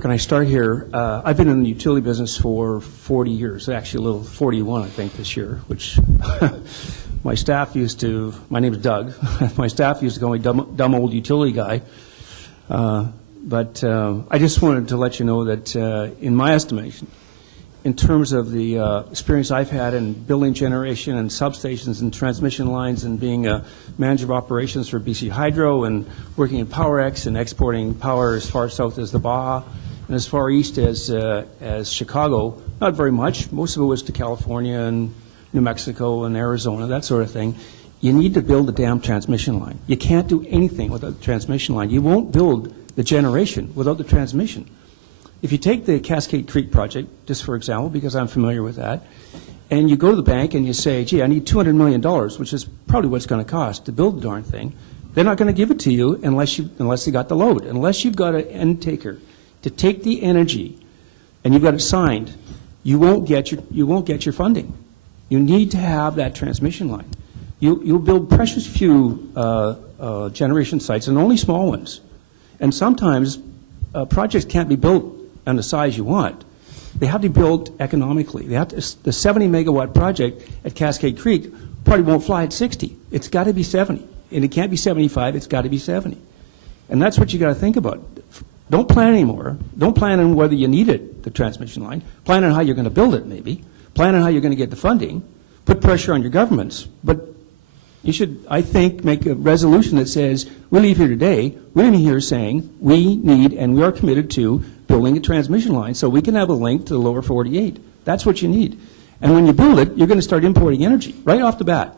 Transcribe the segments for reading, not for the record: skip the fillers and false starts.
Can I start here? I've been in the utility business for 40 years, actually a little 41, I think, this year, which my staff used to, my name is Doug, my staff used to call me dumb old utility guy. But I just wanted to let you know that in my estimation, in terms of the experience I've had in building generation and substations and transmission lines and being a manager of operations for BC Hydro and working in PowerX and exporting power as far south as the Baja and as far east as Chicago, not very much. Most of it was to California and New Mexico and Arizona, that sort of thing. You need to build a damn transmission line. You can't do anything without the transmission line. You won't build the generation without the transmission. If you take the Cascade Creek project, just for example, because I'm familiar with that, and you go to the bank and you say, gee, I need $200 million, which is probably what it's going to cost to build the darn thing, they're not going to give it to you unless they got the load. Unless you've got an end taker to take the energy and you've got it signed, you won't get your funding. You need to have that transmission line. You'll build precious few generation sites, and only small ones. And sometimes projects can't be built on the size you want. They have to be built economically. The 70 megawatt project at Cascade Creek probably won't fly at 60. It's got to be 70. And it can't be 75, it's got to be 70. And that's what you got to think about. Don't plan anymore. Don't plan on whether you need it, the transmission line. Plan on how you're going to build it, maybe. Plan on how you're going to get the funding. Put pressure on your governments. But you should, I think, make a resolution that says, we leave here today, we're in here saying we need and we are committed to building a transmission line so we can have a link to the lower 48. That's what you need. And when you build it, you're going to start importing energy right off the bat.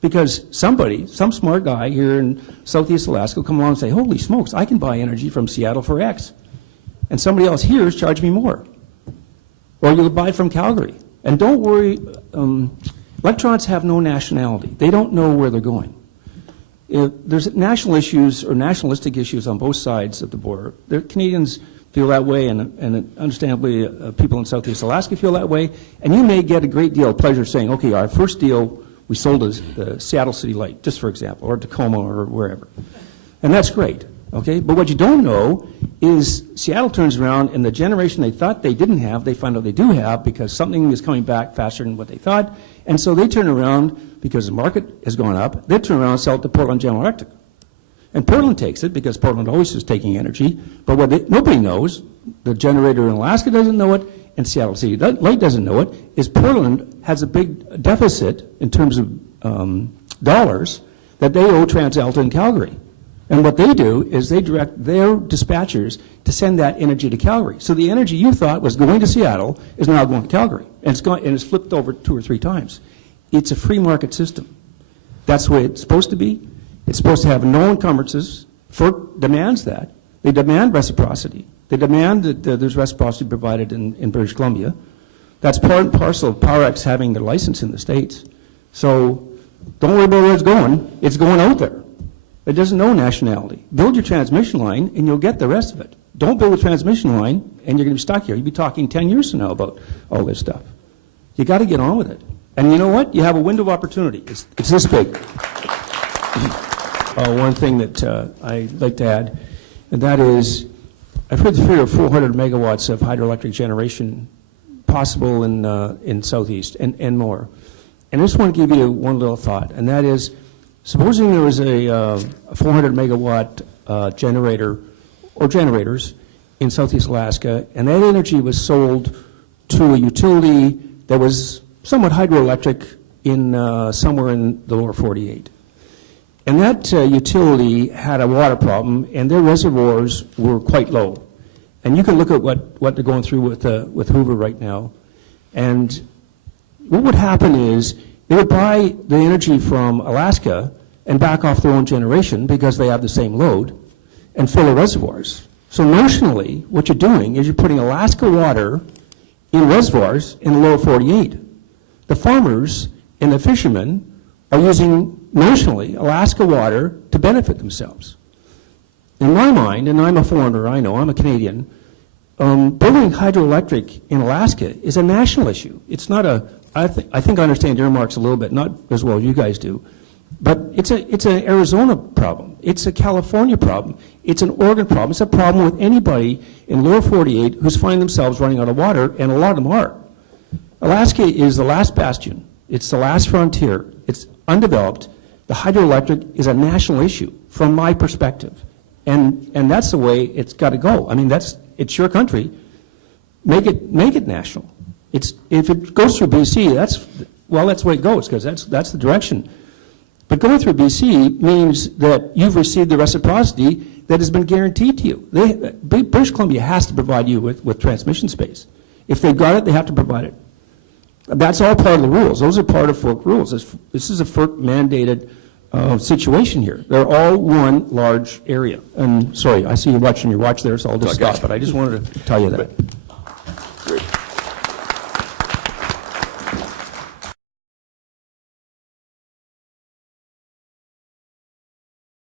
Because somebody, some smart guy here in Southeast Alaska will come along and say, holy smokes, I can buy energy from Seattle for X. And somebody else here is charging me more. Or you'll buy it from Calgary. And don't worry, electrons have no nationality. They don't know where they're going. There's national issues or nationalistic issues on both sides of the border. Canadians feel that way, and understandably people in Southeast Alaska feel that way. And you may get a great deal of pleasure saying, okay, our first deal we sold as the Seattle City Light, just for example, or Tacoma or wherever. And that's great, okay? But what you don't know is Seattle turns around and the generation they thought they didn't have, they find out they do have because something is coming back faster than what they thought. And so they turn around because the market has gone up. They turn around and sell it to Portland General Electric. And Portland takes it because Portland always is taking energy. But what nobody knows, the generator in Alaska doesn't know it, and Seattle City Light doesn't know it, is Portland has a big deficit in terms of dollars that they owe TransAlta in Calgary. And what they do is they direct their dispatchers to send that energy to Calgary. So the energy you thought was going to Seattle is now going to Calgary. And it's flipped over 2 or 3 times. It's a free market system. That's the way it's supposed to be. It's supposed to have no encumbrances. FERC demands that. They demand reciprocity. They demand that there's reciprocity provided in British Columbia. That's part and parcel of PowerX having their license in the States. So don't worry about where it's going. It's going out there. It doesn't know nationality. Build your transmission line and you'll get the rest of it. Don't build a transmission line and you're going to be stuck here. You'll be talking 10 years from now about all this stuff. You got to get on with it. And you know what? You have a window of opportunity. It's this big. One thing that I'd like to add, and that is, I've heard the figure of 400 megawatts of hydroelectric generation possible in Southeast and more. And I just want to give you one little thought, and that is, supposing there was a 400 megawatt generator or generators in Southeast Alaska, and that energy was sold to a utility that was somewhat hydroelectric in somewhere in the lower 48. And that utility had a water problem, and their reservoirs were quite low. And you can look at what they're going through with Hoover right now. And what would happen is they would buy the energy from Alaska and back off their own generation because they have the same load and fill the reservoirs. So notionally, what you're doing is you're putting Alaska water in reservoirs in the lower 48. The farmers and the fishermen are using notionally Alaska water to benefit themselves. In my mind, and I'm a foreigner, I know, I'm a Canadian, building hydroelectric in Alaska is a national issue. It's not I think I understand earmarks a little bit, not as well as you guys do, but it's an Arizona problem. It's a California problem. It's an Oregon problem. It's a problem with anybody in lower 48 who's finding themselves running out of water, and a lot of them are. Alaska is the last bastion. It's the last frontier. It's undeveloped. The hydroelectric is a national issue from my perspective. And that's the way it's got to go. I mean, it's your country. Make it national. If it goes through BC, that's the way it goes, because that's the direction. But going through BC means that you've received the reciprocity that has been guaranteed to you. British Columbia has to provide you with transmission space. If they've got it, they have to provide it. That's all part of the rules. Those are part of FERC rules. This is a FERC-mandated situation here. They're all one large area. And sorry, I see you watching your watch there, so I'll just stop. But I just wanted to tell you that.